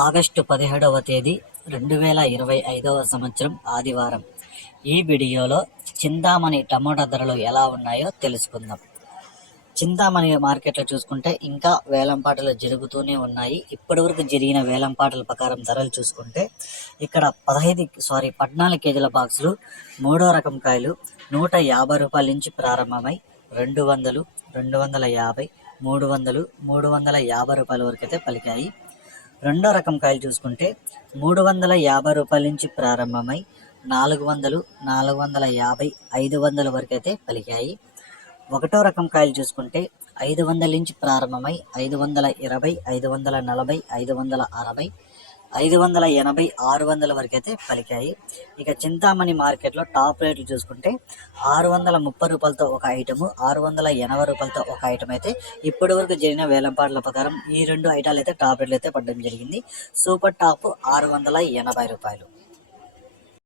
August పదిహేడవ తేదీ రెండు వేల ఇరవై ఐదవ సంవత్సరం ఆదివారం. ఈ వీడియోలో చింతామణి టమోటా ధరలు ఎలా ఉన్నాయో తెలుసుకుందాం. చింతామణి మార్కెట్లో చూసుకుంటే ఇంకా వేలంపాటలు జరుగుతూనే ఉన్నాయి. ఇప్పటివరకు జరిగిన వేలంపాటల ప్రకారం ధరలు చూసుకుంటే ఇక్కడ పదహైదు సారీ పద్నాలుగు కేజీల బాక్సులు మూడో రకం కాయలు నూట యాభై రూపాయల నుంచి ప్రారంభమై రెండు వందలు రెండు వందల యాభై మూడు వందలు మూడు వందల యాభై రూపాయల వరకు అయితే పలికాయి. రెండో రకం కాయలు చూసుకుంటే మూడు వందల యాభై రూపాయల నుంచి ప్రారంభమై నాలుగు వందలు నాలుగు వందల యాభై ఐదు వందల వరకు అయితే పలికాయి. ఒకటో రకం కాయలు చూసుకుంటే ఐదు వందల నుంచి ప్రారంభమై ఐదు వందల ఇరవై ఐదు వందల నలభై ఐదు వందల అరవై ఐదు వందల ఎనభై ఆరు వందల వరకు అయితే పలికాయి. ఇక చింతామణి మార్కెట్లో టాప్ రేట్లు చూసుకుంటే ఆరు వందల ముప్పై రూపాయలతో ఒక ఐటము ఆరు వందల ఎనభై రూపాయలతో ఒక ఐటమ్ అయితే ఇప్పటి వరకు జరిగిన వేలంపాట్ల ప్రకారం ఈ రెండు ఐటాలు అయితే టాప్ రేట్లు అయితే పడడం జరిగింది. సూపర్ టాప్ ఆరు వందల ఎనభై రూపాయలు.